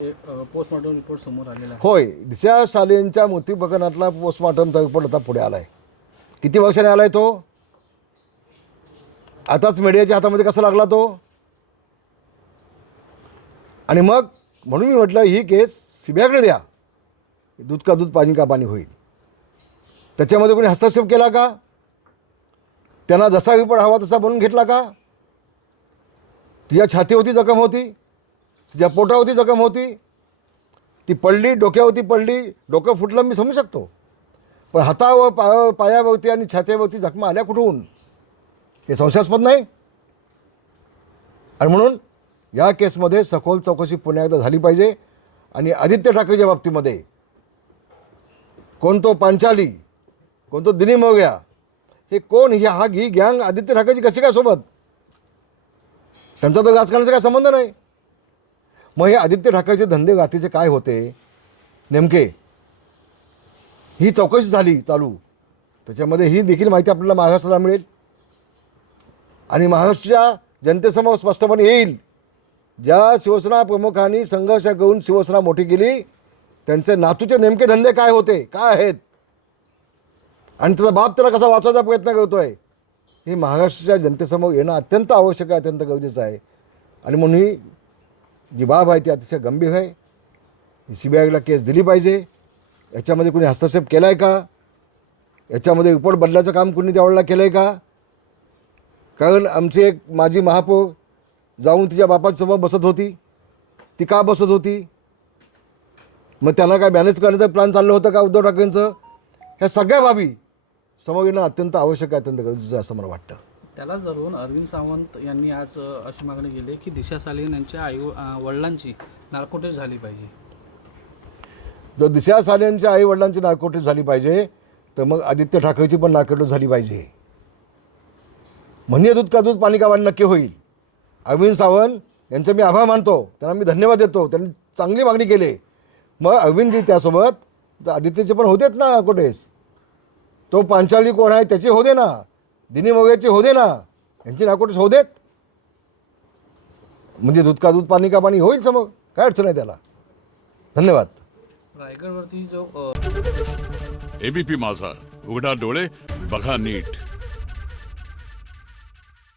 Postmortem report समोर आलेला आहे. होय, दिशा सालेंच्या मृत्यू प्रकरणातला पोस्टमॉर्टमचा रिपोर्ट आता पुढे आला आहे. किती वर्षाने आला आहे तो? आताच मीडियाच्या हातामध्ये कसा लागला तो? आणि मग म्हणून मी म्हटलं ही केस सीबीआयकडे द्या, दूध का दूध पाणी का पाणी होईल. त्याच्यामध्ये कोणी हस्तक्षेप केला का? त्यांना जसा रिपोर्ट हवा तसा बनवून घेतला का? तिच्या छातीवरती जखम होती, तिच्या पोटावरती जखम होती, ती पडली, डोक्यावरती पडली, डोकं फुटलं मी समजू शकतो. पण हातावर पायावरती आणि छातीवरती जखमा आल्या कुठून? हे संशयास्पद नाही. आणि म्हणून या केसमध्ये सखोल चौकशी पुन्हा एकदा झाली पाहिजे. आणि आदित्य ठाकरेच्या बाबतीमध्ये कोण तो पांचाली, कोण तो दिनी मोगया, हे कोण? ही गँग आदित्य ठाकरेची कशी काय सोबत? त्यांचा तर राजकारणाचा काय संबंध नाही. मग हे आदित्य ठाकरेचे धंदे गातीचे काय होते नेमके? ही चौकशी झाली चालू, त्याच्यामध्ये ही देखील माहिती आपल्याला महाराष्ट्राला मिळेल आणि महाराष्ट्राच्या जनतेसमोर स्पष्टपणे येईल. ज्या शिवसेना प्रमुखांनी संघर्ष करून शिवसेना मोठी केली, त्यांचे नातूचे नेमके धंदे काय होते, काय आहेत, आणि त्याचा बाप त्याला कसा वाचवायचा प्रयत्न करतोय, हे महाराष्ट्राच्या जनतेसमोर येणं अत्यंत आवश्यक आहे, अत्यंत गरजेचं आहे. आणि म्हणून ही जी बाब आहे ती अतिशय गंभीर आहे. सीबीआयला केस दिली पाहिजे. याच्यामध्ये कोणी हस्तक्षेप केला आहे का? याच्यामध्ये रिपोर्ट बदलायचं काम कोणी त्यावेळेला केलं आहे का? कारण आमची एक माजी महापौर जाऊन तिच्या बापासमोर बसत होती. ती का बसत होती? मग त्यांना काय मॅनेज करण्याचं प्लॅन चाललं होतं का उद्धव ठाकरेंचं? ह्या सगळ्या बाबी समोर येणं अत्यंत आवश्यक आहे, अत्यंत गरजेचं आहे असं मला वाटतं. त्यालाच धरून अरविंद सावंत यांनी आज अशी मागणी केली की दिशा सालेन यांच्या वडिलांची नार्कोटेज झाली पाहिजे. जर दिशा सालेंच्या आई वडिलांची नार्कोटेज झाली पाहिजे तर मग आदित्य ठाकरेची पण नार्कोटेज झाली पाहिजे. म्हणजे दूध का दूध पाणी का पाणी नक्की होईल. अरविंद सावंत यांचे मी आभार मानतो, त्यांना मी धन्यवाद देतो, त्यांनी चांगली मागणी केली. मग अरविंदजी त्यासोबत तर आदित्यचे पण होतेच ना नार्कोटेज. तो पांचाली कोण आहे त्याचे होते ना, दिनी मोगयाचे होते ना, यांची नार्कोटेज होऊ देत. म्हणजे दूध का दूध पाणी का पाणी होईल समोर, काय अडचण आहे त्याला. धन्यवाद. रायगडवरती जो एबीपी माझा, उघडा डोळे बघा नीट.